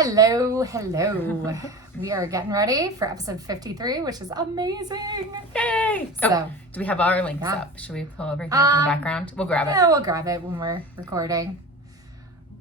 Hello. We are getting ready for episode 53, which is amazing. Yay! So, do we have all our links up? Should we pull everything up in the background? We'll grab it. Yeah, we'll grab it when we're recording.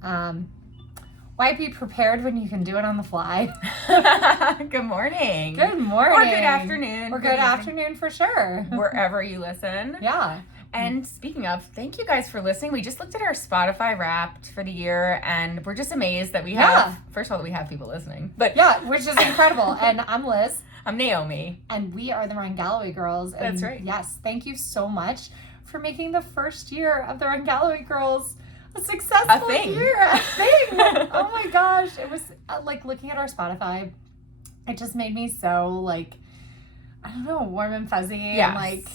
Why be prepared when you can do it on the fly? Good morning. Good morning. Or good afternoon. Or good afternoon for sure. Wherever you listen. Yeah. And speaking of, thank you guys for listening. We just looked at our Spotify Wrapped for the year, and we're just amazed that we have, first of all, that we have people listening. But yeah, which is incredible. And I'm Liz. I'm Naomi. And we are the Ryan Galloway Girls. And that's right. Yes, thank you so much for making the first year of the Ryan Galloway Girls a successful year. A thing. Oh my gosh. It was like looking at our Spotify, it just made me so like, I don't know, warm and fuzzy. Yes. And like,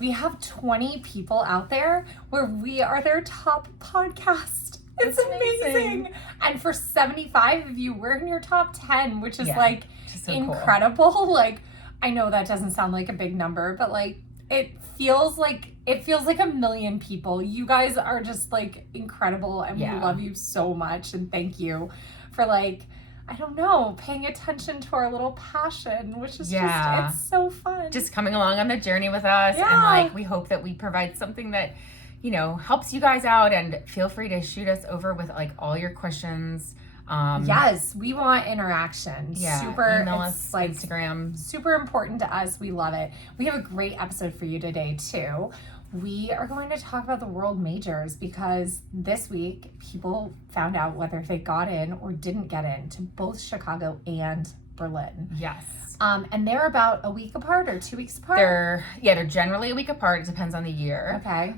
we have 20 people out there where we are their top podcast. It's amazing. And for 75 of you, we're in your top 10, which is like so incredible. Cool. Like, I know that doesn't sound like a big number, but like, it feels like a million people. You guys are just like incredible, and we love you so much. And thank you for like, I don't know, paying attention to our little passion, which is just, it's so fun. Just coming along on the journey with us. Yeah. And like, we hope that we provide something that, you know, helps you guys out, and feel free to shoot us over with like all your questions. Yes, we want interaction. Yeah, email us, like Instagram. Super important to us. We love it. We have a great episode for you today too. We are going to talk about the World Majors because this week people found out whether they got in or didn't get in to both Chicago and Berlin. Yes. And they're about a week apart or 2 weeks apart? They're generally a week apart. It depends on the year. Okay.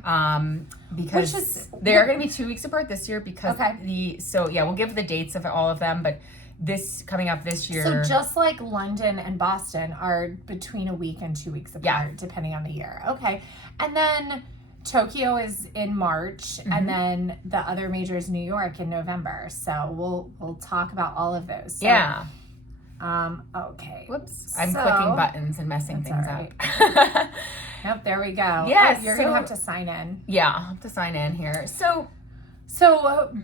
Because they're going to be 2 weeks apart this year because we'll give the dates of all of them, but this coming up this year. So just like London and Boston are between a week and 2 weeks apart, depending on the year. Okay. And then Tokyo is in March, and then the other major is New York in November. So we'll talk about all of those. So, okay. Whoops. I'm clicking buttons and messing things up. Yep, there we go. Yes. You're going to have to sign in. Yeah, I'll have to sign in here. So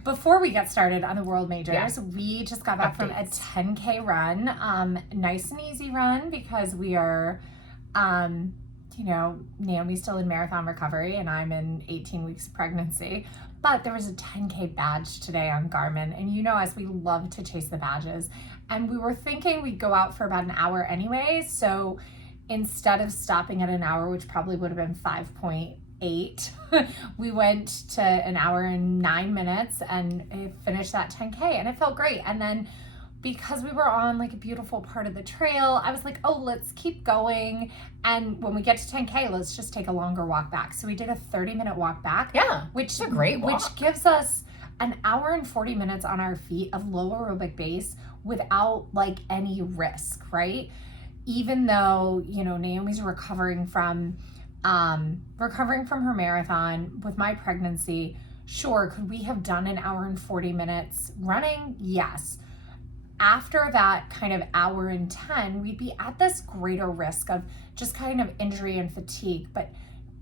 before we get started on the World Majors, we just got back from a 10K run. Nice and easy run because we are, Naomi's still in marathon recovery and I'm in 18 weeks of pregnancy. But there was a 10K badge today on Garmin. And you know us, we love to chase the badges. And we were thinking we'd go out for about an hour anyway. So instead of stopping at an hour, which probably would have been 5.8, we went to an hour and 9 minutes and finished that 10K. And it felt great. And then because we were on like a beautiful part of the trail, I was like, oh, let's keep going. And when we get to 10K, let's just take a longer walk back. So we did a 30-minute walk back. Yeah, which is a great walk. Which gives us an hour and 40 minutes on our feet of low aerobic base without like any risk, right? Even though, Naomi's recovering from her marathon with my pregnancy, sure, could we have done an hour and 40 minutes running? Yes. After that kind of hour and 10, we'd be at this greater risk of just kind of injury and fatigue. But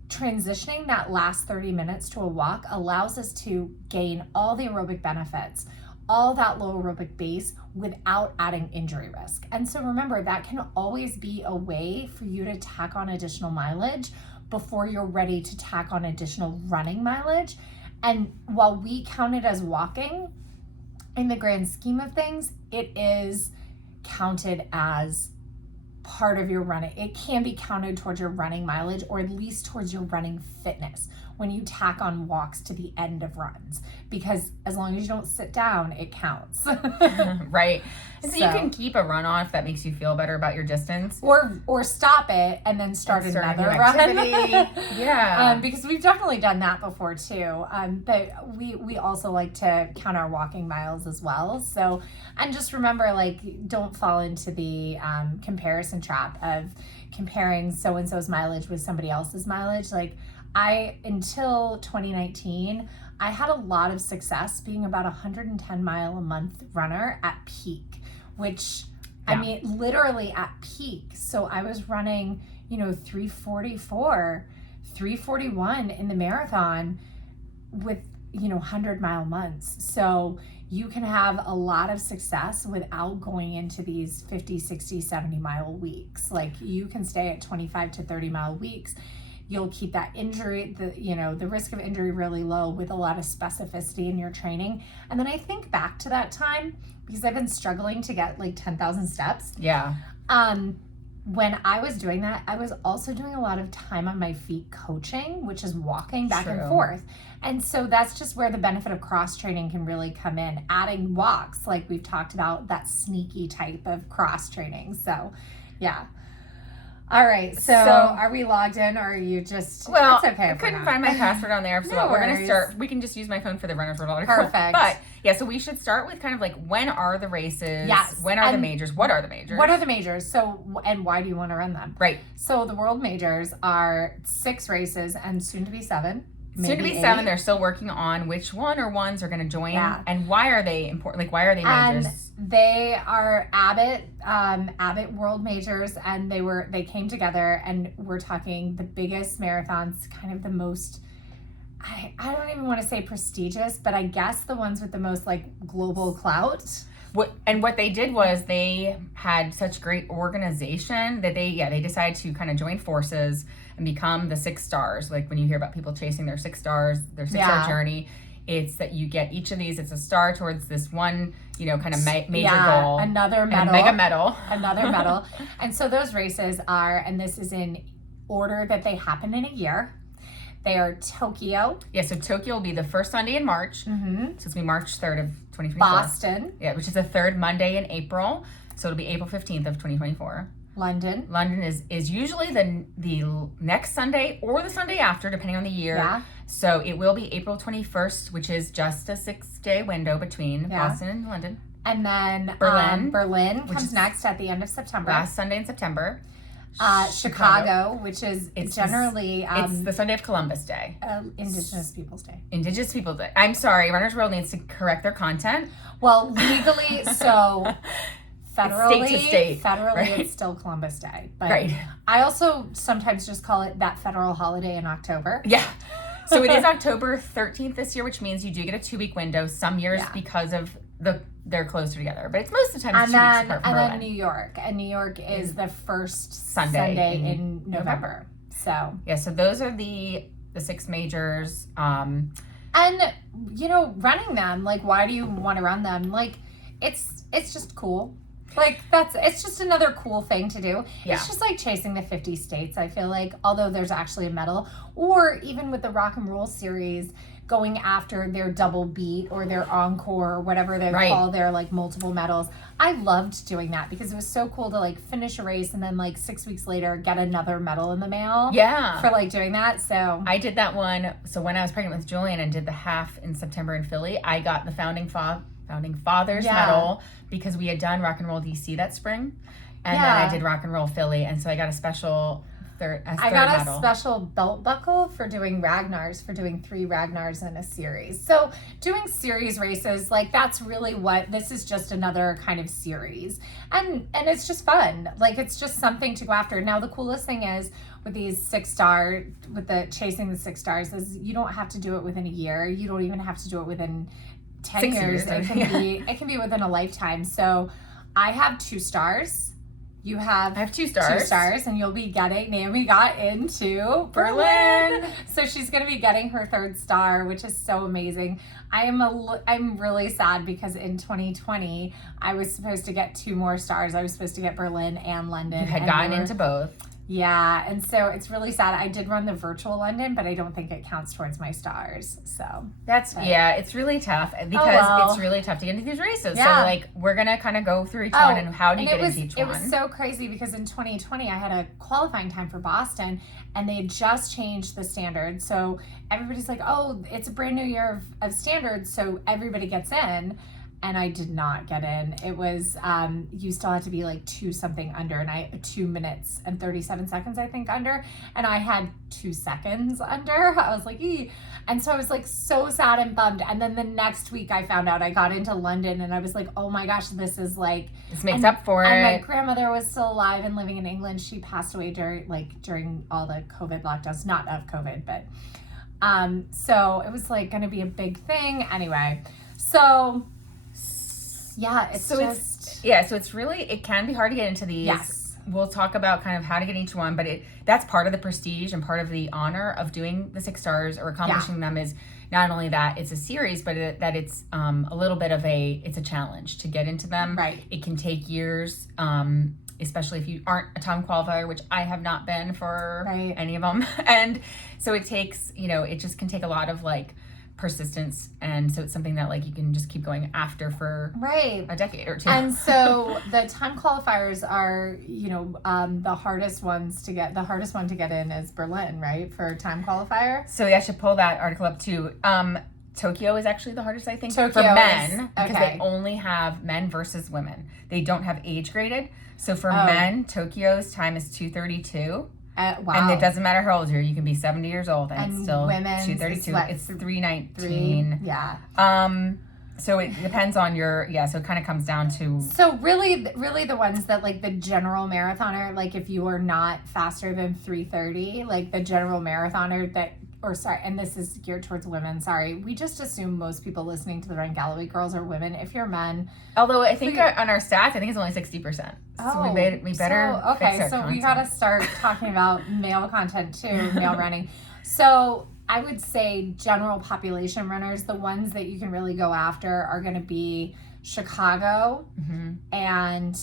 transitioning that last 30 minutes to a walk allows us to gain all the aerobic benefits, all that low aerobic base without adding injury risk. And so remember, that can always be a way for you to tack on additional mileage before you're ready to tack on additional running mileage. And while we count it as walking, in the grand scheme of things, it is counted as part of your running. It can be counted towards your running mileage, or at least towards your running fitness when you tack on walks to the end of runs, because as long as you don't sit down, it counts. Right. And so you can keep a run on if that makes you feel better about your distance. Or stop it and then start another run. Yeah. Because we've definitely done that before too. But we also like to count our walking miles as well. So, and just remember, like, don't fall into the comparison trap of comparing so-and-so's mileage with somebody else's mileage. Like, until 2019, I had a lot of success being about 110 mile a month runner at peak, which I mean, literally at peak. So I was running, 344, 341 in the marathon with 100-mile months. So you can have a lot of success without going into these 50, 60, 70-mile weeks. Like you can stay at 25 to 30-mile weeks. You'll keep that injury, the risk of injury really low with a lot of specificity in your training. And then I think back to that time because I've been struggling to get like 10,000 steps. Yeah. When I was doing that, I was also doing a lot of time on my feet coaching, which is walking back and forth. And so that's just where the benefit of cross training can really come in. Adding walks, like we've talked about, that sneaky type of cross training. So, yeah. All right. So are we logged in, or are you just? Well, it's okay. I couldn't find my password on there, so No we're gonna worries. start. We can just use my phone for the Runner's World article. Perfect. But yeah, so we should start with kind of like, when are the races? Yes. When are the majors? What are the majors? What are the majors? So, and why do you want to run them? Right. So the World Majors are 6 races and soon to be 7. Soon to be 8. 7. They're still working on which one or ones are going to join, and why are they important? Like, why are they majors? And they are Abbott World Majors, and they came together, and we're talking the biggest marathons, kind of the most. I don't even want to say prestigious, but I guess the ones with the most like global clout. What they did was they had such great organization that they decided to kind of join forces and become the 6 stars. Like when you hear about people chasing their 6 stars, their 6-star journey, it's that you get each of these. It's a star towards this one, kind of major goal. Another medal. Mega medal. Another medal. And so those races are, and this is in order that they happen in a year. They are Tokyo. Yeah, so Tokyo will be the first Sunday in March. Mm-hmm. So it's going to be March 3rd of 2024. Boston. Yeah, which is the 3rd Monday in April. So it'll be April 15th of 2024. London is usually the next Sunday or the Sunday after, depending on the year. Yeah. So it will be April 21st, which is just a 6-day window between Boston and London. And then Berlin comes next at the end of September. Last Sunday in September. Chicago, which is generally it's the Sunday of Columbus Day. Indigenous Peoples Day. Indigenous Peoples Day. I'm sorry, Runner's World needs to correct their content. Well, legally, so federally, it's state to state, right? It's still Columbus Day. But right. I also sometimes just call it that federal holiday in October. Yeah. So it is October 13th this year, which means you do get a 2-week window. Some years because of they're closer together, but it's most of the time it's 2 weeks apart from Berlin. And then New York, and New York is the first Sunday in November. So yeah, so those are the 6 majors. And running them, like, why do you want to run them? Like, it's just cool. Like, it's just another cool thing to do. Yeah. It's just like chasing the 50 states, I feel like, although there's actually a medal. Or even with the Rock and Roll series, going after their double beat or their encore or whatever they call their like multiple medals. I loved doing that because it was so cool to like finish a race and then like 6 weeks later get another medal in the mail. Yeah. For like doing that. So I did that one. So when I was pregnant with Julian and did the half in September in Philly, I got the Founding Fathers medal because we had done Rock and Roll DC that spring. And then I did Rock and Roll Philly. And so I got a special third medal. Special belt buckle for doing 3 Ragnars in a series. So doing series races, like, that's really what this is, just another kind of series. And it's just fun. Like, it's just something to go after. Now, the coolest thing is with these 6-star, with the chasing the 6 stars, is you don't have to do it within a year. You don't even have to do it within 10 6 years. years. It can be within a lifetime. So I have 2 stars. I have 2 stars. 2 stars, and you'll be getting, Naomi got into Berlin. So she's going to be getting her 3rd star, which is so amazing. I'm really sad because in 2020, I was supposed to get 2 more stars. I was supposed to get Berlin and London. You had gotten into both. Yeah, and so it's really sad. I did run the virtual London, but I don't think it counts towards my stars. So it's really tough because it's really tough to get into these races. Yeah. So like, we're gonna kind of go through each one and how do you get into each one. It was so crazy because in 2020 I had a qualifying time for Boston, and they had just changed the standard. So everybody's like, "Oh, it's a brand new year of standards, so everybody gets in." And I did not get in. It was, you still had to be like 2 something under, and 2 minutes and 37 seconds, I think, under. And I had 2 seconds under. I was like, ee. And so I was like so sad and bummed. And then the next week I found out I got into London, and I was like, oh my gosh, this makes up for it. And my grandmother was still alive and living in England. She passed away during all the COVID lockdowns, not of COVID, but So it was like going to be a big thing anyway. So yeah, it's so just so it's really, it can be hard to get into these. Yes. We'll talk about kind of how to get each one, but that's part of the prestige and part of the honor of doing the 6 stars or accomplishing them is not only that it's a series, but that it's a little bit of it's a challenge to get into them. Right. It can take years, especially if you aren't a time qualifier, which I have not been for any of them. And so it takes, it just can take a lot of like persistence, and so it's something that like you can just keep going after for a decade or two. And so the time qualifiers are the hardest ones to get. The hardest one to get in is Berlin, right, for time qualifier. So I should pull that article up too. Tokyo is actually the hardest, I think, for men, because they only have men versus women. They don't have age graded. So for men, Tokyo's time is 2:32. Wow. And it doesn't matter how old you are. You can be 70 years old and it's still women's 2:32. It's 3:19. Yeah. So it depends on so it kind of comes down to. So really the ones that like the general marathoner, like if you are not faster than 3:30, like the general marathoner and this is geared towards women. Sorry, we just assume most people listening to the Ryan Galloway girls are women. If you're men, although I think on our stats, I think it's only 60%. So we better. Fix our we got to start talking about male content too, male running. So I would say general population runners, the ones that you can really go after are going to be Chicago and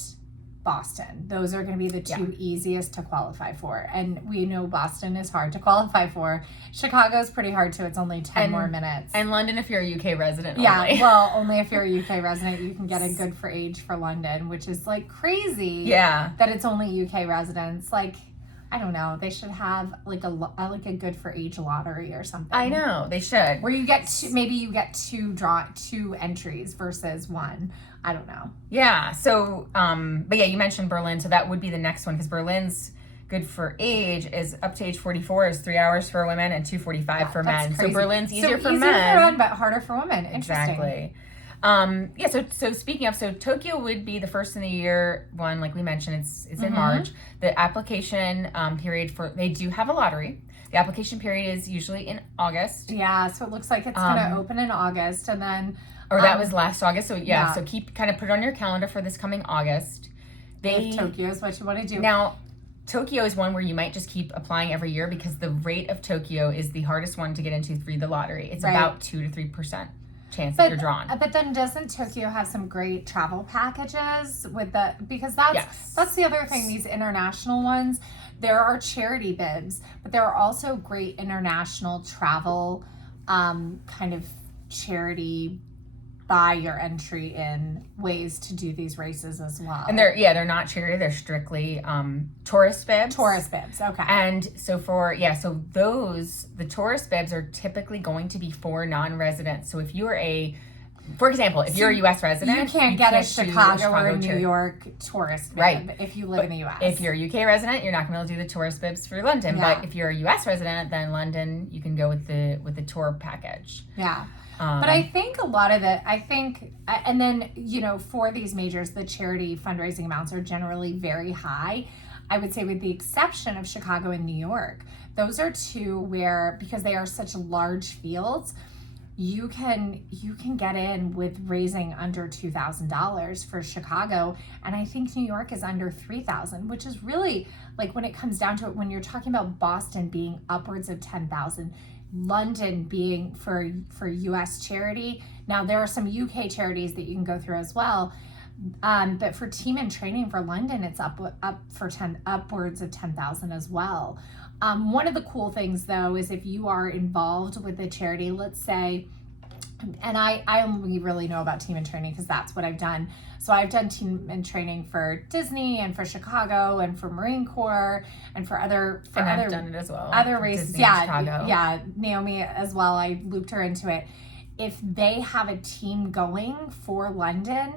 Boston. Those are going to be the two easiest to qualify for. And we know Boston is hard to qualify for. Chicago is pretty hard too. It's only 10 more minutes. And London if you're a UK resident only. Well, only if you're a UK resident, you can get a good for age for London, which is like crazy. Yeah. That it's only UK residents. Like, I don't know. They should have like a good for age lottery or something. I know they should. Where you get two entries versus one. I don't know. Yeah. So, but yeah, you mentioned Berlin, so that would be the next one because Berlin's good for age is up to age 44 is 3 hours for women and 2:45 for men. Crazy. So Berlin's easier for men. Easier for men, but harder for women. Exactly. So speaking of, Tokyo would be the first in the year one, like we mentioned, it's in March. The application period they do have a lottery. The application period is usually in August. Yeah, so it looks like it's going to open in August, and then or that was last August. So so keep kind of put it on your calendar for this coming August. Tokyo is what you want to do. Now, Tokyo is one where you might just keep applying every year because the rate of Tokyo is the hardest one to get into through the lottery. It's about 2 to 3% chance that you're drawn. But then doesn't Tokyo have some great travel packages because that's the other thing, these international ones, there are charity bibs, but there are also great international travel kind of charity buy your entry in ways to do these races as well. And they're not charity, they're strictly tourist bibs. Okay. And so the tourist bibs are typically going to be for non-residents. So if you're for example, if you're a U.S. resident, you can't get a Chicago or a New York tourist bib if you live in the U.S. If you're a U.K. resident, you're not going to be able to do the tourist bibs for London. Yeah. But if you're a U.S. resident, then London, you can go with the tour package. Yeah. But I think a lot of and then, for these majors, the charity fundraising amounts are generally very high. I would say with the exception of Chicago and New York. Those are two where, because they are such large fields, you can get in with raising under $2,000 for Chicago, and I think New York is under $3,000, which is really, like, when it comes down to it, when you're talking about Boston being upwards of $10,000, London being for U.S. charity. Now there are some UK charities that you can go through as well, but for team and training for London, it's upwards of 10,000 as well. One of the cool things though is if you are involved with a charity, let's say, and I only really know about team and training because that's what I've done. So I've done team and training for Disney and for Chicago and for Marine Corps and for other I've done it as well. Other races, Disney Chicago. Yeah, Naomi as well. I looped her into it. If they have a team going for London,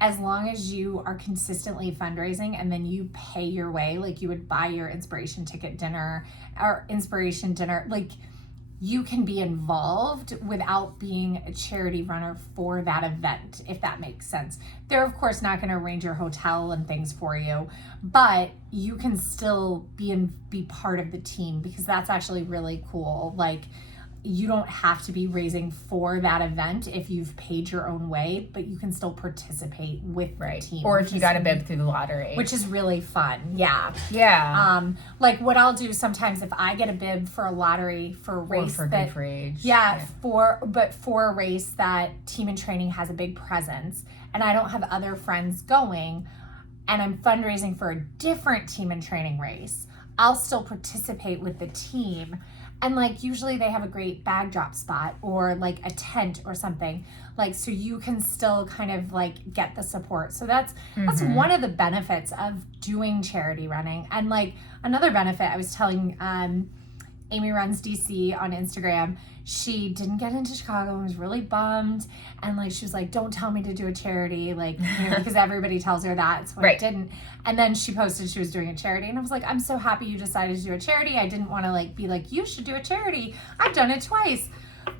as long as you are consistently fundraising and then you pay your way, like you would buy your inspiration dinner, like you can be involved without being a charity runner for that event, if that makes sense. They're of course not going to arrange your hotel and things for you, but you can still be part of the team, because that's actually really cool. Like you don't have to be raising for that event if you've paid your own way, but you can still participate with the team. Or if you got a bib through the lottery. Which is really fun. Yeah. Yeah. Like what I'll do sometimes if I get a bib for a lottery for a race for that, Good for Age. Yeah, for a race that Team in Training has a big presence and I don't have other friends going and I'm fundraising for a different Team in Training race, I'll still participate with the team. And like usually they have a great bag drop spot or like a tent or something, like so you can still kind of like get the support. So that's one of the benefits of doing charity running. And like another benefit, I was telling Amy Runs DC on Instagram, she didn't get into Chicago and was really bummed. And like, she was like, don't tell me to do a charity, like, you know, because everybody tells her that. So I didn't. And then she posted she was doing a charity. And I was like, I'm so happy you decided to do a charity. I didn't want to like be like, you should do a charity. I've done it twice.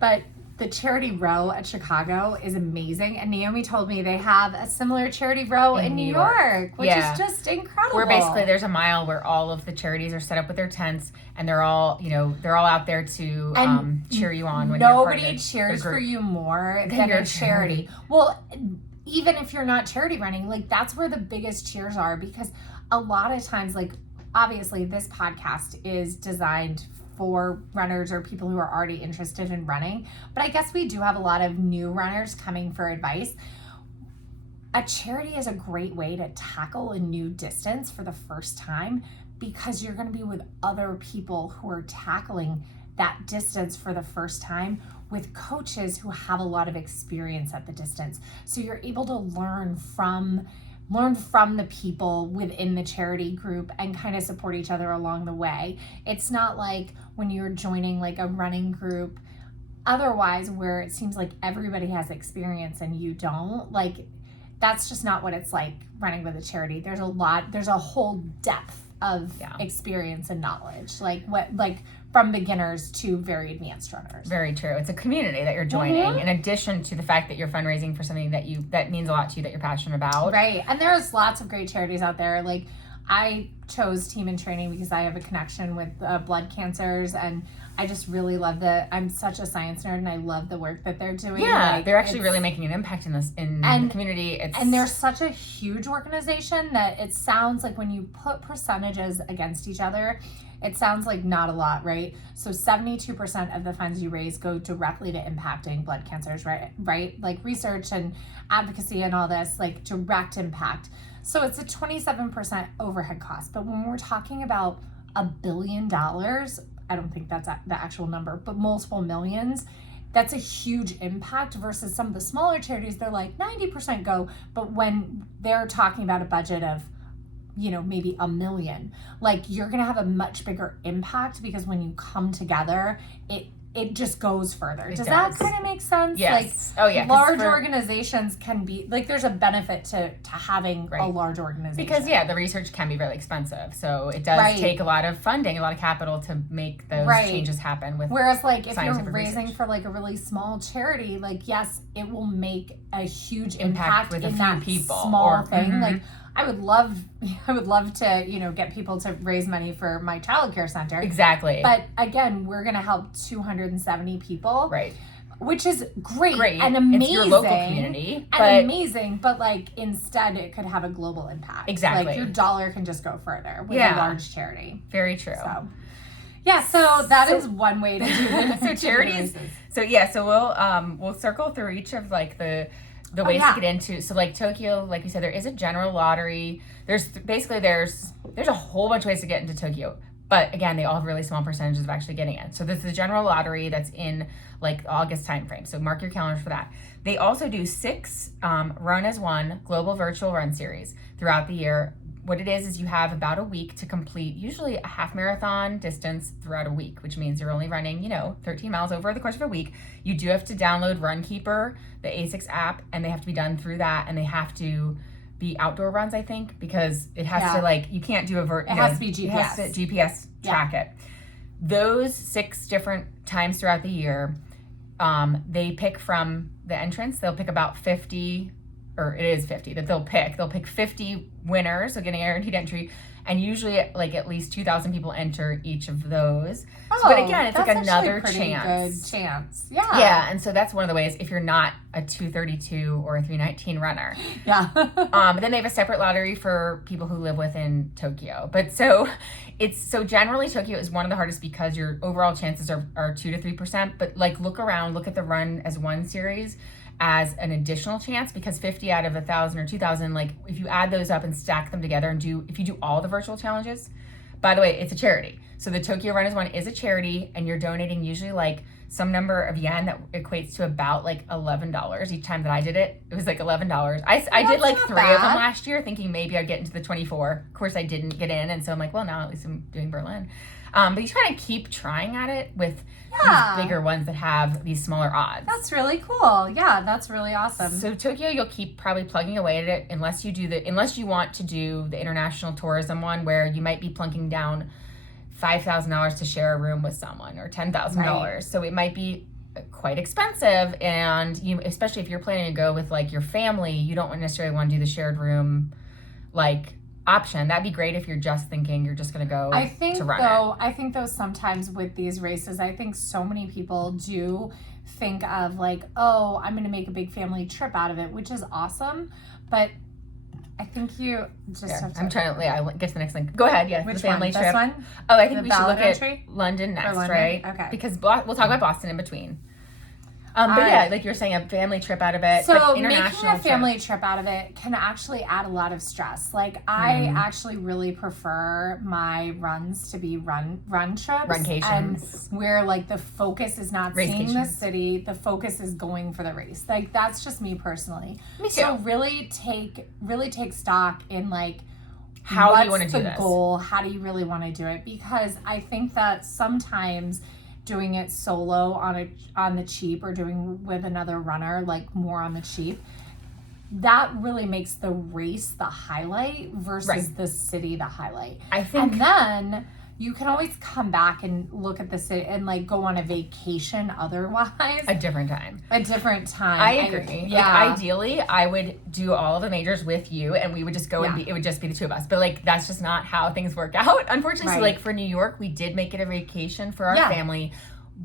But the charity row at Chicago is amazing. And Naomi told me they have a similar charity row in New York, which is just incredible. Where basically there's a mile where all of the charities are set up with their tents and they're all, you know, they're all out there to cheer you on when you're part of nobody cheers for you more than a charity. Well, even if you're not charity running, like that's where the biggest cheers are, because a lot of times, like obviously this podcast is designed for runners or people who are already interested in running. But I guess we do have a lot of new runners coming for advice. A charity is a great way to tackle a new distance for the first time because you're going to be with other people who are tackling that distance for the first time with coaches who have a lot of experience at the distance. So you're able to learn from the people within the charity group and kind of support each other along the way. It's not like when you're joining like a running group otherwise where it seems like everybody has experience and you don't. Like that's just not what it's like running with a charity. There's a whole depth of experience and knowledge, like from beginners to very advanced runners. Very true. It's a community that you're joining in addition to the fact that you're fundraising for something that means a lot to you, that you're passionate about. Right. And there's lots of great charities out there. Like I chose Team in Training because I have a connection with blood cancers, and I just really love I'm such a science nerd and I love the work that they're doing. Yeah, like, they're actually really making an impact in the community. And they're such a huge organization that it sounds like when you put percentages against each other, it sounds like not a lot, right? So 72% of the funds you raise go directly to impacting blood cancers, right? Like research and advocacy and all this, like direct impact. So it's a 27% overhead cost. But when we're talking about $1 billion, I don't think that's the actual number, but multiple millions, that's a huge impact versus some of the smaller charities. They're like 90% go, but when they're talking about a budget of, you know, maybe $1 million, like you're going to have a much bigger impact because when you come together, it just goes further. Does that kind of make sense? Yes. Like, large organizations can be, like, there's a benefit to having a large organization. Because, the research can be really expensive. So it does take a lot of funding, a lot of capital to make those changes happen. Whereas, like, if you're raising for, like, a really small charity, like, yes, it will make a huge impact with in a few that people small thing. Like, I would love to, you know, get people to raise money for my childcare center. Exactly. But again, we're going to help 270 people. Right. Which is great and amazing. It's your local community. And amazing, but like instead it could have a global impact. Exactly. Like your dollar can just go further with a large charity. Very true. So that is one way to do it. So charities. So we'll circle through each of like the ways to get into. So like Tokyo, like we said, there is a general lottery. There's a whole bunch of ways to get into Tokyo. But again, they all have really small percentages of actually getting in. So this is the general lottery that's in like August timeframe. So mark your calendars for that. They also do 6 Run as One global virtual run series throughout the year. What it is you have about a week to complete usually a half marathon distance throughout a week, which means you're only running, 13 miles over the course of a week. You do have to download Runkeeper, the ASICS app, and they have to be done through that, and they have to be outdoor runs, I think, because it has to you can't do it has to be GPS. It has to GPS track it. Those 6 different times throughout the year, they pick from the entrance. They'll pick about 50 or it is 50 that they'll pick 50 winners, so getting a guaranteed entry, and usually like at least 2,000 people enter each of those. Oh, but again, it's like that's another actually a pretty chance. good chance. Yeah. Yeah, and so that's one of the ways if you're not a 232 or a 319 runner. Yeah. But then they have a separate lottery for people who live within Tokyo. But so generally Tokyo is one of the hardest because your overall chances are 2 to 3%. But like look at the run as one series as an additional chance, because 50 out of 1,000 or 2,000, like if you add those up and stack them together and if you do all the virtual challenges, by the way, it's a charity. So the Tokyo Run is a charity, and you're donating usually like some number of yen that equates to about like $11 each time that I did it. It was like $11. I did like 3 of them last year thinking maybe I'd get into the 24. Of course I didn't get in, and so I'm like, well, now at least I'm doing Berlin. But you kind of keep trying at it with these bigger ones that have these smaller odds. That's really cool. Yeah, that's really awesome. So Tokyo, you'll keep probably plugging away at it unless you want to do the international tourism one where you might be plunking down $5,000 to share a room with someone, or $10,000. Right. So it might be quite expensive, and especially if you're planning to go with like your family, you don't necessarily want to do the shared room like option. That'd be great if you're just thinking you're just going to go to run it. I think though sometimes with these races, I think so many people do think of like, oh, I'm going to make a big family trip out of it, which is awesome. But I think you just have to... I'm trying to... Yeah, I get to the next thing. Go ahead, yeah. Which the family one? trip. This one? Oh, I think the we should look entry? at London next, London? right? Okay. Because we'll talk about Boston in between. But yeah, like you're saying, a family trip out of it. So making a family trip out of it can actually add a lot of stress. Like I actually really prefer my runs to be run trips. Runcations. And where like the focus is not seeing the city, the focus is going for the race. Like that's just me personally. Me too. So really take stock in like, how do you want to do this? What's the goal? How do you really want to do it? Because I think that sometimes doing it solo on the cheap, or doing with another runner, like more on the cheap, that really makes the race the highlight versus the city the highlight. I think, and then you can always come back and look at the city and like go on a vacation otherwise. A different time. I agree. Like, ideally, I would do all of the majors with you, and we would just go and it would just be the two of us. But like, that's just not how things work out, unfortunately. So like for New York, we did make it a vacation for our family.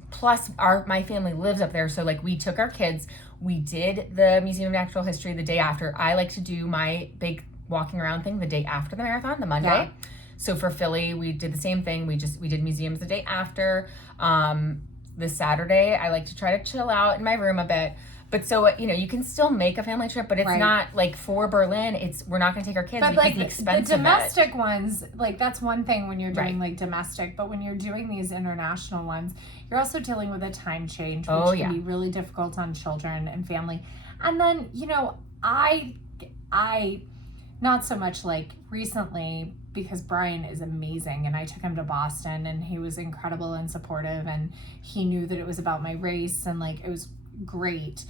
Plus, my family lives up there, so like we took our kids. We did the Museum of Natural History the day after. I like to do my big walking around thing the day after the marathon, the Monday. Yeah. So for Philly, we did the same thing. We did museums the day after. The Saturday, I like to try to chill out in my room a bit. But so, you can still make a family trip, but it's not like for Berlin, we're not going to take our kids because like the expense the domestic ones, like that's one thing when you're doing like domestic, but when you're doing these international ones, you're also dealing with a time change, which can be really difficult on children and family. And then, I not so much like recently, because Brian is amazing and I took him to Boston and he was incredible and supportive, and he knew that it was about my race and like it was great.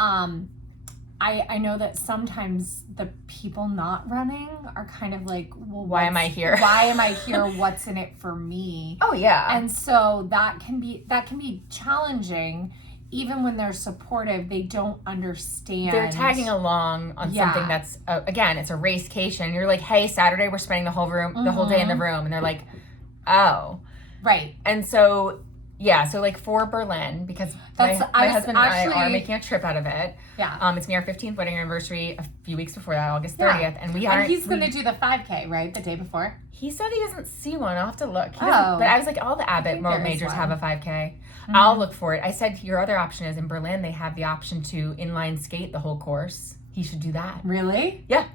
I know that sometimes the people not running are kind of like, well, why am I here? Why am I here? What's in it for me? Oh yeah. And so that can be challenging. Even when they're supportive, they don't understand. They're tagging along on something that's, again, it's a racecation. You're like, hey, Saturday we're spending the whole day in the room. And they're like, oh. Right. And so, so like for Berlin, because my husband and I are making a trip out of it. Yeah. It's going to be our 15th wedding anniversary a few weeks before that, August 30th. And he's going to do the 5K, right? The day before? He said he doesn't see one. I'll have to look. But I was like, all the Abbott World Majors have a 5K. Mm-hmm. I'll look for it. I said, your other option is in Berlin, they have the option to inline skate the whole course. He should do that. Really? Yeah.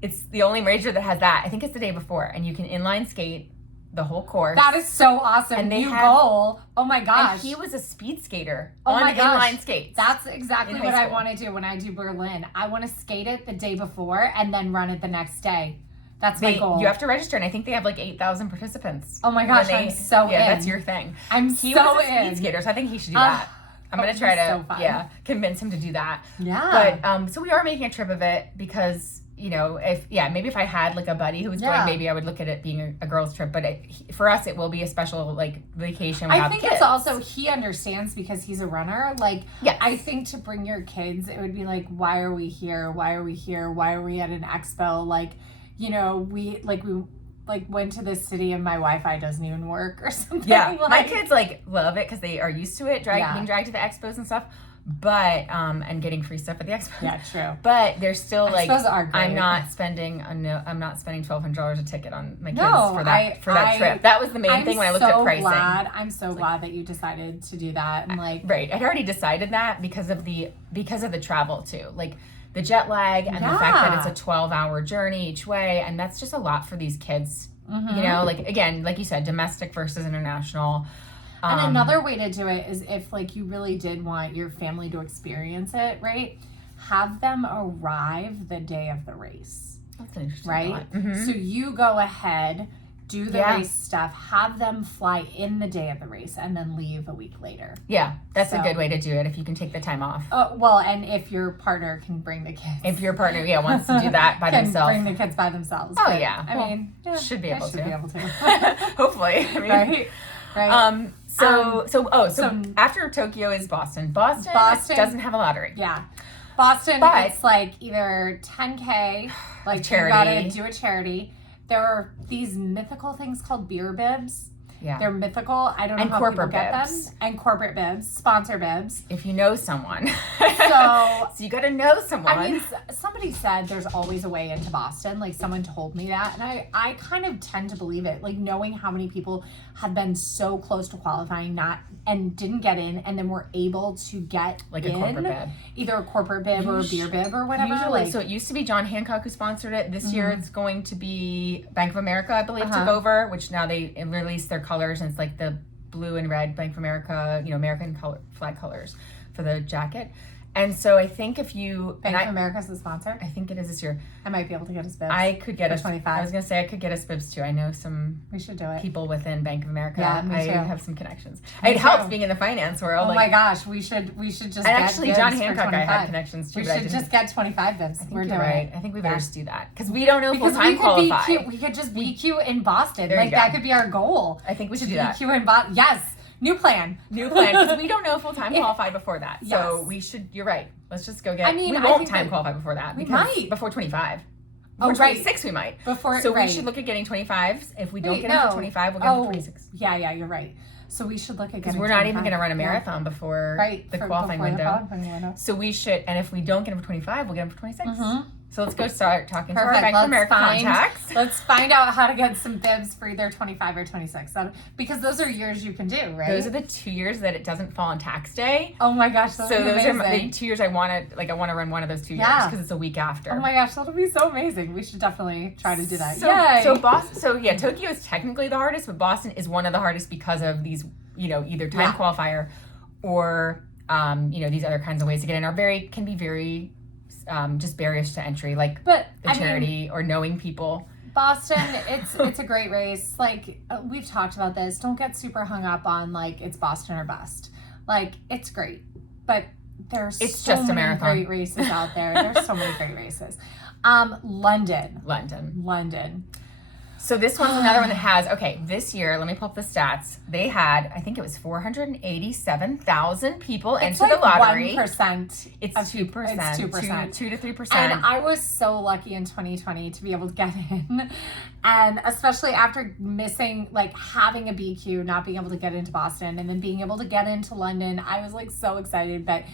It's the only major that has that. I think it's the day before. And you can inline skate the whole course. That is so awesome. And goal. Oh my gosh. And he was a speed skater on inline skates. That's exactly what I want to do when I do Berlin. I want to skate it the day before and then run it the next day. That's my goal. You have to register, and I think they have like 8,000 participants. Oh my gosh, I'm so in. That's your thing. He was a speed skater, so I think he should do that. I'm going to try to convince him to do that. Yeah. But so we are making a trip of it because maybe if I had like a buddy who was going, maybe I would look at it being a girls' trip. But for us, it will be a special like vacation. I think it's also he understands because he's a runner. Like, I think to bring your kids, it would be like, why are we here? Why are we here? Why are we at an expo? Like, we went to this city and my Wi-Fi doesn't even work or something. Yeah, my kids like love it because they are used to it, being dragged to the expos and stuff. But and getting free stuff at the expo. Yeah, true. But they're still like, I'm not spending $1,200 a ticket on my kids for that trip. That was the main thing when I looked at pricing. I'm so glad that you decided to do that and right. I'd already decided that because of the travel too, like the jet lag and the fact that it's a 12-hour journey each way, and that's just a lot for these kids. Mm-hmm. Like again, like you said, domestic versus international. And another way to do it is if like you really did want your family to experience it, right? Have them arrive the day of the race. That's an interesting right? thought. Mm-hmm. So you go ahead, do the race stuff, have them fly in the day of the race, and then leave a week later. Yeah, that's a good way to do it if you can take the time off. Well, and if your partner can bring the kids. If your partner, wants to do that by themselves. Bring the kids by themselves. Oh, yeah. I mean, should be able to. Hopefully. I mean, right. So after Tokyo is Boston. Boston doesn't have a lottery. Yeah. Boston, it's like either 10K, like charity. You gotta do a charity. There are these mythical things called beer bibs. Yeah. They're mythical. I don't know how people get them. And corporate bibs, sponsor bibs. If you know someone. So you got to know someone. I mean, somebody said there's always a way into Boston. Like someone told me that. And I kind of tend to believe it. Like knowing how many people have been so close to qualifying and didn't get in and then were able to get like in. A corporate bib. Either a corporate bib or a beer bib or whatever. Usually, so it used to be John Hancock who sponsored it. This year it's going to be Bank of America, I believe, took over, which now they released their colors, and it's like the blue and red Bank of America, American flag colors for the jacket. And so I think if you... Bank of America's the sponsor? I think it is this year. I might be able to get us bibs. I could get us 25. I was going to say I could get us bibs too. I know some... We should do it. People within Bank of America. Yeah, me too. I have some connections. It helps being in the finance world. Oh my gosh, we should just get actually, John Hancock, I had connections too. We should just get 25 bibs. I think you're right. I think we better just do that. Because we don't know full-time qualify. We could just BQ in Boston. There you go. That could be our goal. I think we should do that. BQ in Boston. Yes. New plan. Because we don't know full-time qualify before that. So we should, you're right. Let's just go get, we won't time qualify before that. We might. Before 25. Before 26 we might. We should look at getting 25s. If we don't get them for 25, we'll get them for 26. Yeah, you're right. So we should look at getting 25. Because we're not even going to run a marathon before the qualifying window. So we should, and if we don't get them for 25, we'll get them for 26. Mm-hmm. So let's go start talking to our Bank of America contacts. Let's find out how to get some bibs for either 25 or 26. Because those are years you can do, right? Those are the 2 years that it doesn't fall on tax day. Oh my gosh, so those are the 2 years I want to run one of those 2 years because it's a week after. Oh my gosh, that'll be so amazing. We should definitely try to do that. Tokyo is technically the hardest, but Boston is one of the hardest because of these, either time qualifier or these other kinds of ways to get in can be very just barriers to entry, like the charity or knowing people. Boston, it's a great race. Like we've talked about this. Don't get super hung up on like it's Boston or bust. Like it's great, but there's so many great races out there. There's so many great races. London. So this one's another one that has, this year, let me pull up the stats. They had, I think it was 487,000 people enter the lottery. 1%. It's 2%. It's 2%. 2 to 3%. And I was so lucky in 2020 to be able to get in. And especially after missing, like having a BQ, not being able to get into Boston, and then being able to get into London, I was like so excited. But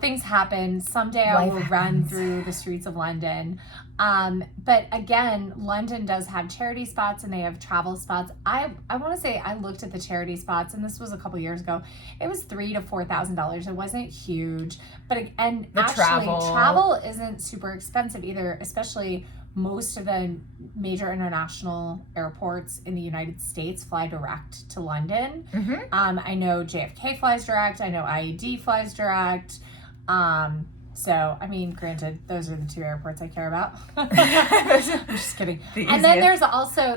things happen. Someday I will run through the streets of London. But again, London does have charity spots and they have travel spots. I want to say I looked at the charity spots, and this was a couple years ago. It was $3,000 to $4,000. It wasn't huge, but travel isn't super expensive either, especially most of the major international airports in the United States fly direct to London. Mm-hmm. I know JFK flies direct. I know IED flies direct. So, I mean, granted, those are the two airports I care about. I'm just kidding. And then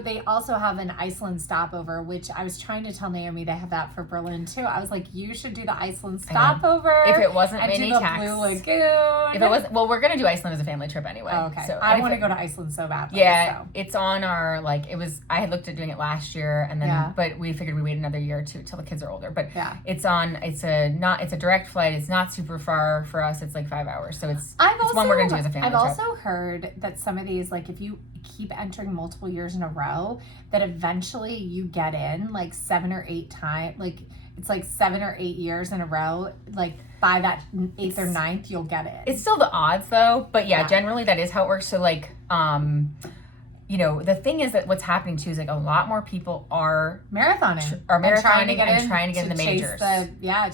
they also have an Iceland stopover, which I was trying to tell Naomi they have that for Berlin too. I was like, you should do the Iceland stopover. If it wasn't and mini do the tax. Blue Lagoon. If it was, well, we're going to do Iceland as a family trip anyway. Oh, okay. So, I want to go to Iceland so badly. Yeah, so. it's on our, like, I had looked at doing it last year, and then, but we figured we'd wait another year or two till the kids are older. But it's a direct flight. It's not super far for us. It's like 5 hours. So it's one we're going to do as a family trip. I've also heard that some of these, like, if you keep entering multiple years in a row, that eventually you get in, like, 7 or 8 times, like, it's like 7 or 8 years in a row, like, by that 8th or 9th, you'll get in. It's still the odds, though. But, generally that is how it works. So, like, you know, the thing is that what's happening too is like a lot more people are marathoning and trying to get in the majors.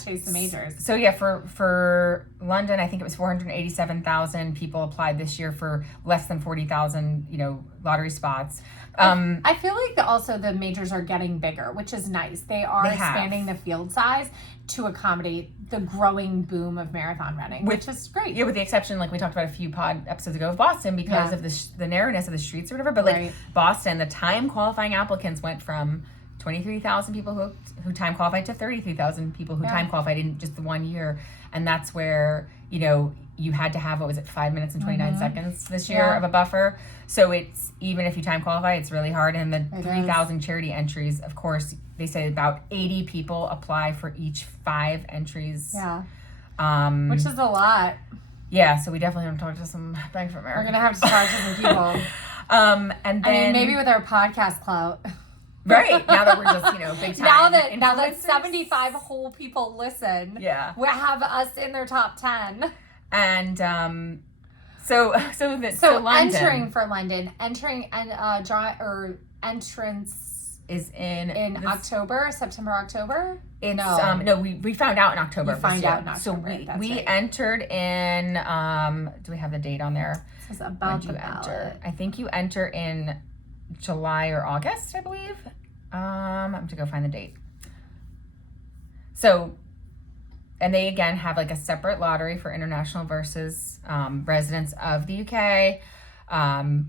Chase the majors. So yeah, for London, I think it was 487,000 people applied this year for less than 40,000, you know, lottery spots. I feel like also the majors are getting bigger, which is nice. They are expanding the field size to accommodate the growing boom of marathon running, which is great. Yeah, with the exception, like we talked about a few pod episodes ago, of Boston because of the narrowness of the streets or whatever. But like Boston, the time qualifying applicants went from 23,000 people who time qualified to 33,000 people who time qualified in just the 1 year. And that's where, you know, you had to have, 5 minutes and 29 seconds this year of a buffer. So it's, even if you time qualify, it's really hard. And the 3,000 charity entries, of course, they say about 80 people apply for each 5 entries. Yeah. Which is a lot. Yeah, so we definitely have to talk to some Bank of America. We're going to have to talk to some people. And then, I mean, maybe with our podcast clout. Right. Now that we're just, you know, big time. Now that 75 whole people listen. Yeah. We have us in their top 10. And so London, entrance is in October, September, October. We found out in October. So we entered in. Do we have the date on there? This is about the ballot. I think you enter in July or August, I believe. I have to go find the date. So. And they, again, have like a separate lottery for international versus residents of the UK,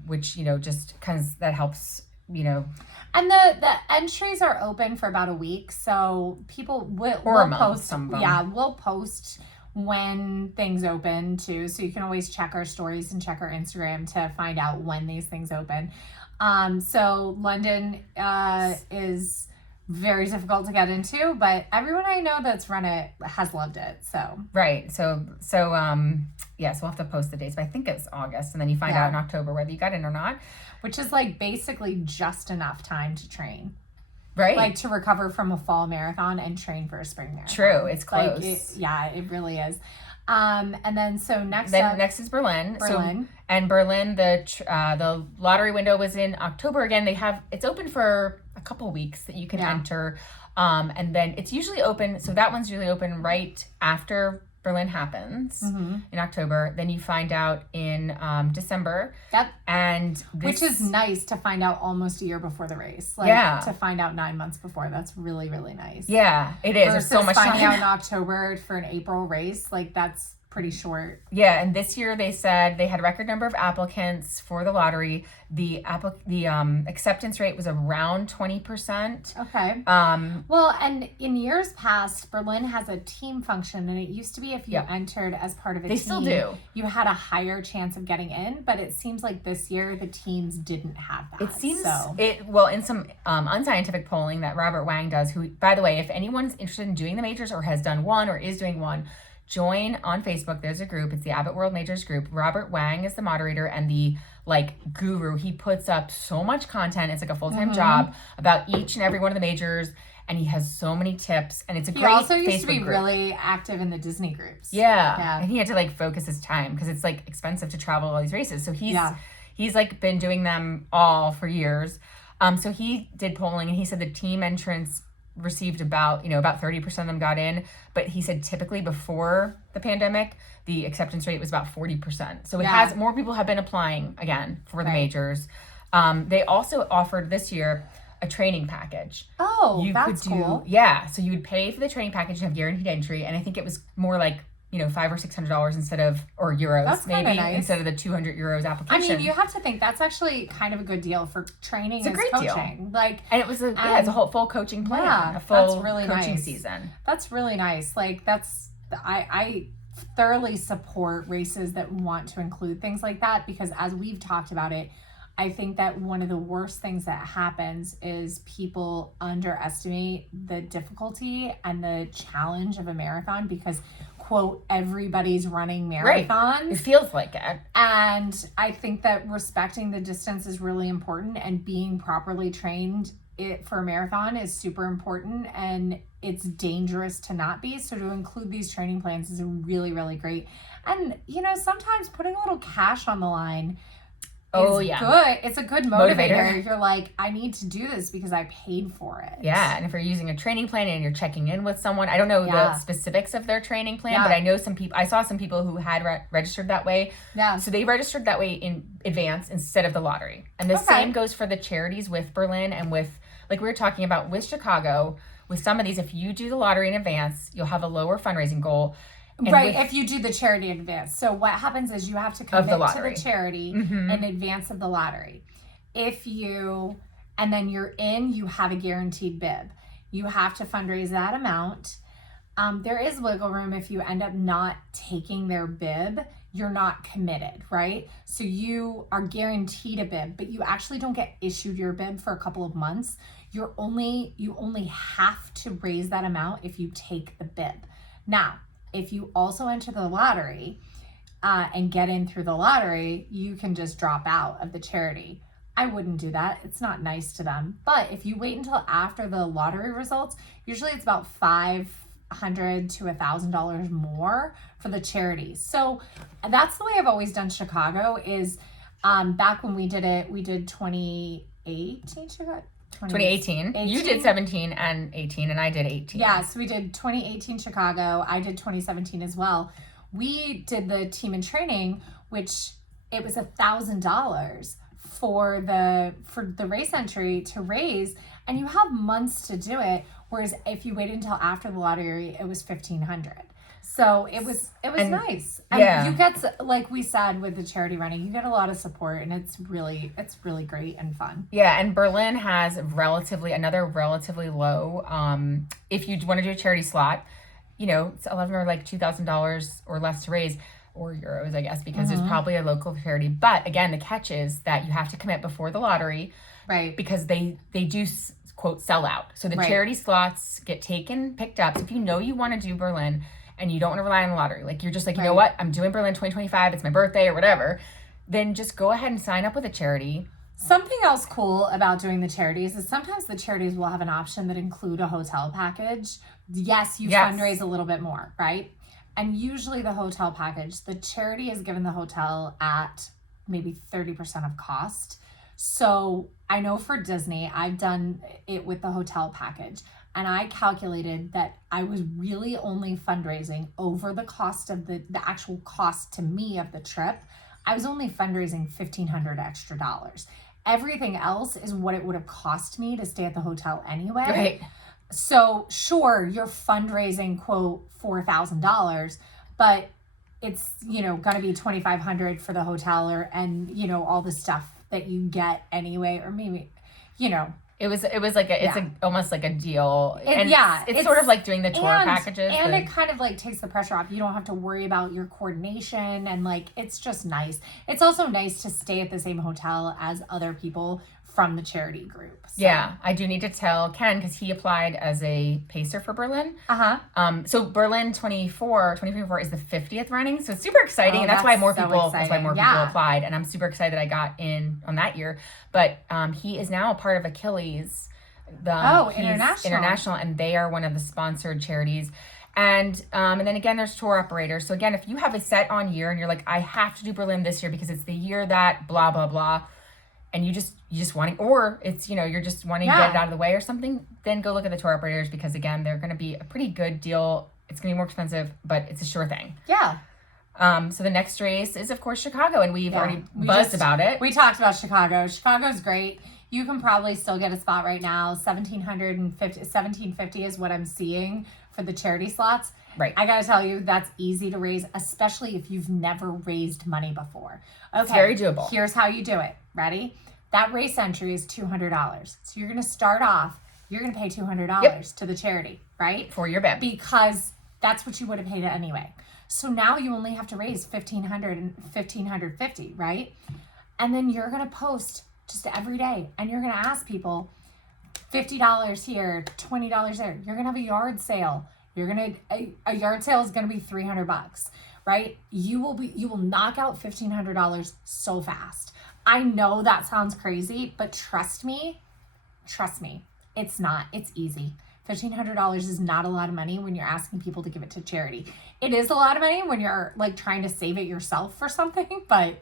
which, you know, just kind of that helps, you know. And the entries are open for about a week. So people will post. Some of them. Yeah, we'll post when things open too. So you can always check our stories and check our Instagram to find out when these things open. So London is very difficult to get into, but everyone I know that's run it has loved it. So we'll have to post the dates, but I think it's August, and then you find out in October whether you got in or not, which is like basically just enough time to train, right? Like to recover from a fall marathon and train for a spring marathon. True, it's close. Like it really is. And then next is Berlin. And Berlin, the lottery window was in October. Again, it's open for a couple weeks that you can enter. And then it's usually open. So that one's usually open right after Berlin happens in October. Then you find out in December. Yep. And which is nice to find out almost a year before the race. Like to find out 9 months before. That's really, really nice. Yeah, it is. Versus so much finding time. out in October for an April race. Like that's pretty short. Yeah, and this year they said they had a record number of applicants for the lottery. The acceptance rate was around 20%. Okay. Well, and in years past, Berlin has a team function, and it used to be if you entered as part of a team, they still do. You had a higher chance of getting in, but it seems like this year the teams didn't have that. It seems in some unscientific polling that Robert Wang does, who, by the way, if anyone's interested in doing the majors or has done one or is doing one, join on Facebook. There's a group. It's the Abbott World Majors group. Robert Wang is the moderator and the guru. He puts up so much content. It's like a full-time job about each and every one of the majors, and he has so many tips. And it's a great Facebook group. He also used to be really active in the Disney groups. Yeah. And he had to focus his time because it's expensive to travel all these races. So he's been doing them all for years. So he did polling, and he said the team entrance received about 30% of them got in, but he said typically before the pandemic the acceptance rate was about 40%. So it has more people have been applying again for the majors. They also offered this year a training package. That's cool. Yeah, so you would pay for the training package and have guaranteed entry, and I think it was more like $500 or $600 instead of, or euros That's maybe, nice. instead of the 200 euros application. I mean, you have to think that's actually kind of a good deal for training. It's a great coaching. Deal. And it was it's a whole full coaching plan. Yeah, a full that's really coaching nice. season. That's really nice. Like I thoroughly support races that want to include things like that, because as we've talked about it, I think that one of the worst things that happens is people underestimate the difficulty and the challenge of a marathon because, quote, everybody's running marathons. Right. It feels like it. And I think that respecting the distance is really important, and being properly trained for a marathon is super important, and it's dangerous to not be. So to include these training plans is really, really great. And, sometimes putting a little cash on the line good. It's a good motivator. You're like, I need to do this because I paid for it. Yeah, and if you're using a training plan and you're checking in with someone, I don't know the specifics of their training plan, but I know I saw some people who had registered that way. Yeah. So they registered that way in advance instead of the lottery. And the same goes for the charities with Berlin and with, like we were talking about with Chicago, with some of these, if you do the lottery in advance, you'll have a lower fundraising goal. And if you do the charity in advance. So what happens is you have to commit to the charity in advance of the lottery. And then you're in, you have a guaranteed bib. You have to fundraise that amount. There is wiggle room if you end up not taking their bib. You're not committed, right? So you are guaranteed a bib, but you actually don't get issued your bib for a couple of months. You only have to raise that amount if you take the bib. Now, if you also enter the lottery and get in through the lottery, you can just drop out of the charity. I wouldn't do that. It's not nice to them. But if you wait until after the lottery results, usually it's about $500 to $1,000 more for the charities. So that's the way I've always done Chicago. Is back when we did it, we did 2018 Chicago. 2018. You did 17 and 18, and I did 18. Yeah, so we did 2018 Chicago. I did 2017 as well. We did the team in training, which it was $1,000 for the race entry to raise, and you have months to do it. Whereas if you waited until after the lottery, it was $1,500. So it was nice. And you get, like we said with the charity running, you get a lot of support, and it's really great and fun. Yeah, and Berlin has another relatively low, if you want to do a charity slot, a lot of them are like $2,000 or less to raise, or euros, I guess, because there's probably a local charity. But again, the catch is that you have to commit before the lottery. Right. Because they do, quote, sell out. So the charity slots get picked up. So if you want to do Berlin, and you don't want to rely on the lottery, like you're just like, you know what, I'm doing Berlin 2025, it's my birthday or whatever, then just go ahead and sign up with a charity. Something else cool about doing the charities is sometimes the charities will have an option that include a hotel package. Yes, fundraise a little bit more, right? And usually the hotel package, the charity is given the hotel at maybe 30% of cost. So I know for Disney, I've done it with the hotel package. And I calculated that I was really only fundraising over the cost of the actual cost to me of the trip. I was only fundraising $1,500 extra dollars. Everything else is what it would have cost me to stay at the hotel anyway. Right. So sure, you're fundraising, quote, $4,000, but it's, gonna be $2,500 for the hotel and all the stuff that you get anyway, or maybe, It was like it's almost like a deal. It's sort of like doing the tour packages. And it kind of like takes the pressure off. You don't have to worry about your coordination, and like it's just nice. It's also nice to stay at the same hotel as other people from the charity group. So. Yeah, I do need to tell Ken, because he applied as a pacer for Berlin. So Berlin 2024 is the 50th running, so it's super exciting, and that's why more people applied, and I'm super excited that I got in on that year. But he is now a part of Achilles. International, and they are one of the sponsored charities. And then again, there's tour operators. So again, if you have a set on year and you're like, I have to do Berlin this year because it's the year that blah blah blah, and you just want to, or it's, you're just wanting to get it out of the way or something, then go look at the tour operators, because again, they're going to be a pretty good deal. It's going to be more expensive, but it's a sure thing. Yeah. So the next race is, of course, Chicago, and we've already buzzed about it. We talked about Chicago. Chicago's great. You can probably still get a spot right now. $1,750 is what I'm seeing for the charity slots. Right. I gotta tell you, that's easy to raise, especially if you've never raised money before. Okay, It's very doable. Here's how you do it. Ready? That race entry is $200. So you're gonna start off, you're gonna pay $200 to the charity, right? For your bib. Because that's what you would have paid it anyway. So now you only have to raise $1,500 and $1,550, right? And then you're gonna post just every day, and you're gonna ask people, $50 here, $20 there. You're gonna have a yard sale. A yard sale is gonna be $300, right? You will knock out $1,500 so fast. I know that sounds crazy, but trust me, it's not. It's easy. $1,500 is not a lot of money when you're asking people to give it to charity. It is a lot of money when you're like trying to save it yourself for something, but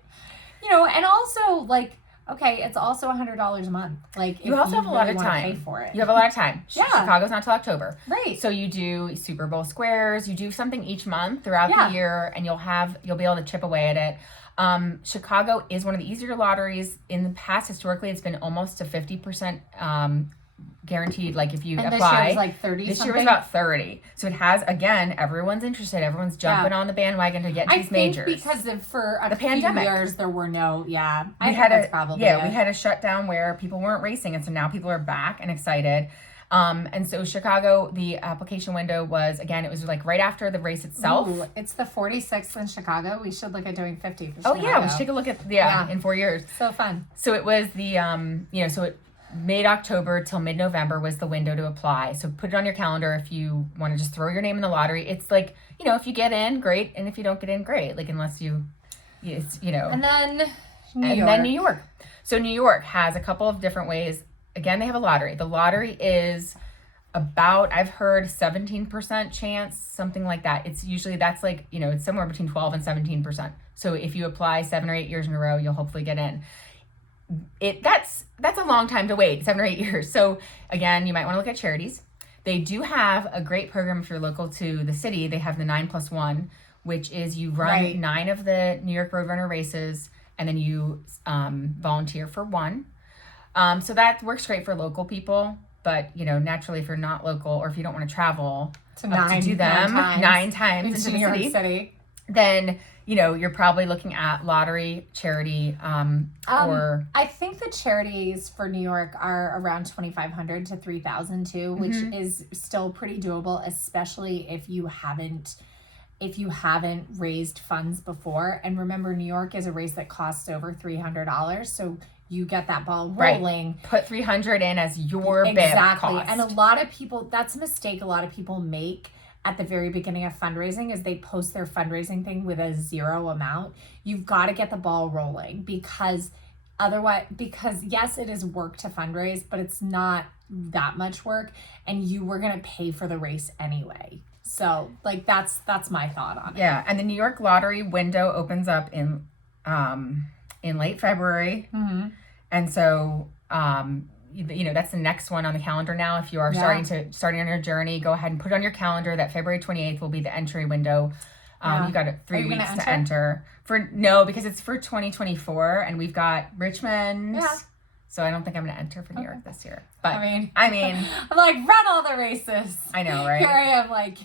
and also like, okay, it's also $100 a month. Like you also have a lot of time. Pay for it. You have a lot of time. Yeah. Chicago's not till October. Right. So you do Super Bowl squares. You do something each month throughout the year, and you'll be able to chip away at it. Chicago is one of the easier lotteries. In the past, historically, it's been almost a 50% guaranteed. Like if you apply, this year was like 30. This year was about 30. So it has, again, everyone's interested. Everyone's jumping on the bandwagon to get into these majors. Because for the few pandemic years there were no. Yeah, we had a shutdown where people weren't racing, and so now people are back and excited. And so Chicago, the application window was, again, it was like right after the race itself. Ooh, it's the 46th in Chicago. We should look at doing 50 for Chicago. Oh yeah, we should take a look at in 4 years. So fun. So it was the so it mid-October till mid-November was the window to apply. So put it on your calendar if you want to just throw your name in the lottery. It's like, if you get in, great, and if you don't get in, great. Like unless you. And then New York. So New York has a couple of different ways. Again, they have a lottery. The lottery is about, I've heard 17% chance, something like that. It's usually, that's like, it's somewhere between 12 and 17%. So if you apply 7 or 8 years in a row, you'll hopefully get in. That's a long time to wait, 7 or 8 years. So again, you might want to look at charities. They do have a great program if you're local to the city. They have the 9+1, which is you run 9 of the New York Roadrunner races, and then you volunteer for 1. So that works great for local people, but naturally if you're not local or if you don't want to travel to do them 9 times into New the York City, then you're probably looking at lottery, charity, or I think the charities for New York are around $2,500 to $3,000 too, which is still pretty doable, especially if you haven't raised funds before. And remember, New York is a race that costs over $300, so you get that ball rolling. Right. Put $300 in as your bib cost. And a lot of people, that's a mistake a lot of people make at the very beginning of fundraising, is they post their fundraising thing with a 0 amount. You've got to get the ball rolling, because yes, it is work to fundraise, but it's not that much work, and you were going to pay for the race anyway. So like that's my thought on it. Yeah, and the New York lottery window opens up in late February. Mm-hmm. And so that's the next one on the calendar now. If you are starting on your journey, go ahead and put it on your calendar that February 28th will be the entry window. You got 3 weeks to enter. Because it's for 2024, and we've got Richmond. Yeah. So I don't think I'm going to enter for New York this year. But I mean, I'm like, run all the races. I know, right? Here I am, like,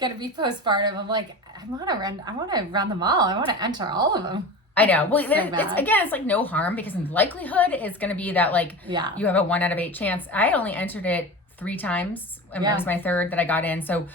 gonna be postpartum. I'm like, I want to run them all. I want to enter all of them. I know. Well, it's like no harm, because the likelihood is going to be that you have a 1 out of 8 chance. I only entered it 3 times, and it was my 3rd that I got in. So,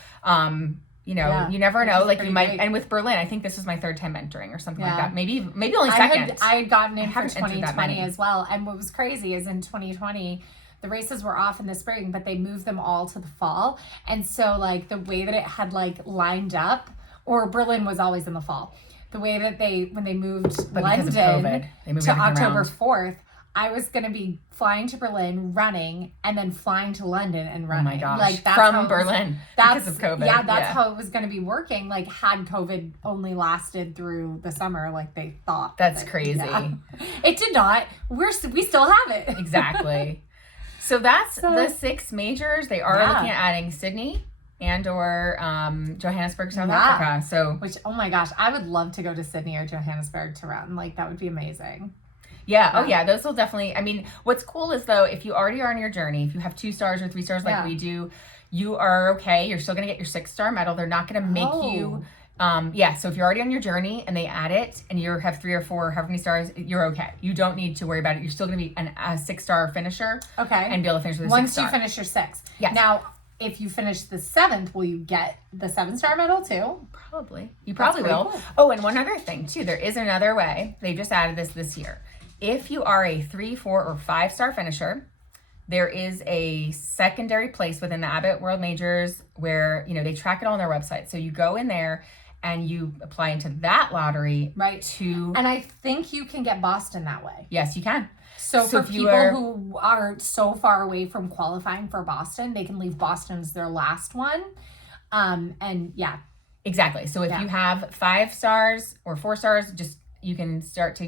you never know. Like you might, and with Berlin, I think this was my 3rd time entering or something like that. Maybe only second. I had gotten in for 2020 as well. And what was crazy is in 2020, the races were off in the spring, but they moved them all to the fall. And so like the way that it had like lined up, or Berlin was always in the fall. The way that when they moved London to October 4th, I was going to be flying to Berlin, running, and then flying to London and running. Oh my gosh. Like, From Berlin because of COVID. Yeah, that's how it was going to be working. Like, had COVID only lasted through the summer, like they thought. That's crazy. Yeah. It did not. We still have it. Exactly. So that's the 6 majors. They are looking at adding Sydney and or Johannesburg, South Africa. So, which, oh my gosh, I would love to go to Sydney or Johannesburg to run. Like, that would be amazing. Yeah. Oh yeah. Those will definitely, what's cool is though, if you already are on your journey, if you have 2 stars or 3 stars like we do, you are okay. You're still going to get your 6-star medal. They're not going to make you, so if you're already on your journey and they add it and you have 3 or 4, however many stars, you're okay. You don't need to worry about it. You're still going to be a 6-star finisher. Okay. And be able to finish with a 6-star. Once you finish your 6. Yes. Now, if you finish the 7th, will you get the 7-star medal too? Probably. You probably will. Cool. Oh, and one other thing too. There is another way. They just added this year. If you are a 3, 4, or 5-star finisher, there is a secondary place within the Abbott World Majors where, they track it all on their website. So you go in there and you apply into that lottery. Right. And I think you can get Boston that way. Yes, you can. So for people who are so far away from qualifying for Boston, they can leave Boston as their last one. And yeah. Exactly. So if you have 5 stars or 4 stars, you can start to,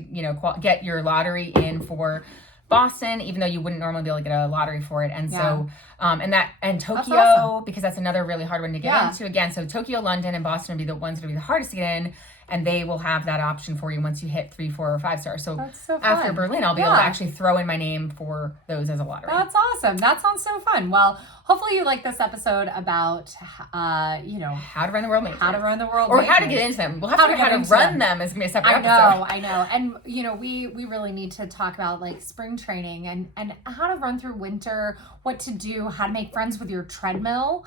get your lottery in for Boston, even though you wouldn't normally be able to get a lottery for it. And so, and Tokyo, awesome. Because that's another really hard one to get into again. So Tokyo, London, and Boston would be the ones that would be the hardest to get in. And they will have that option for you once you hit 3, 4, or 5 stars. So, after Berlin, I'll be able to actually throw in my name for those as a lottery. That's awesome. That sounds so fun. Well, hopefully you like this episode about, how to run the World Majors. How to run the World Or Majors. how to get into them. We'll have to figure out how to run them is going to be a separate episode. I know. And, we really need to talk about like spring training and how to run through winter, what to do, how to make friends with your treadmill.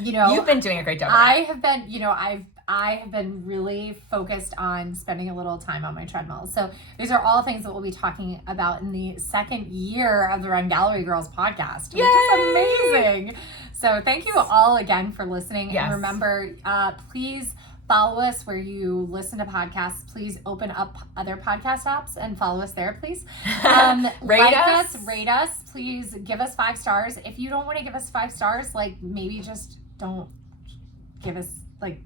You've been doing a great job. I have been, I have been really focused on spending a little time on my treadmill. So these are all things that we'll be talking about in the 2nd year of the Run Gallery Girls podcast, which is amazing. So thank you all again for listening. Yes. And remember, please follow us where you listen to podcasts. Please open up other podcast apps and follow us there, please. Rate us. Please give us 5 stars. If you don't want to give us 5 stars, like maybe just don't give us,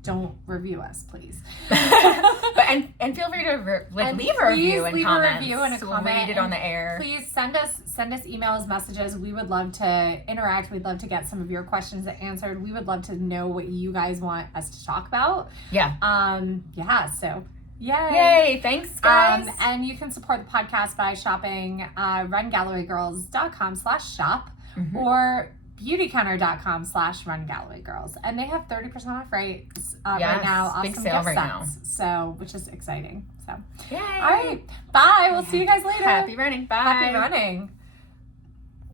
don't review us, please. and feel free to leave a review and comments. A review and a comment. We'll read it on the air. Please send us emails, messages. We would love to interact. We'd love to get some of your questions answered. We would love to know what you guys want us to talk about. Yeah. So yay. Yay. Thanks, guys. And you can support the podcast by shopping rungallerygirls.com/shop or beautycounter.com/rungallerygirls, and they have 30% off rates right now. Awesome big sale right now. So, which is exciting. So, yay! All right, bye. We'll see you guys later. Happy running. Bye. Happy running.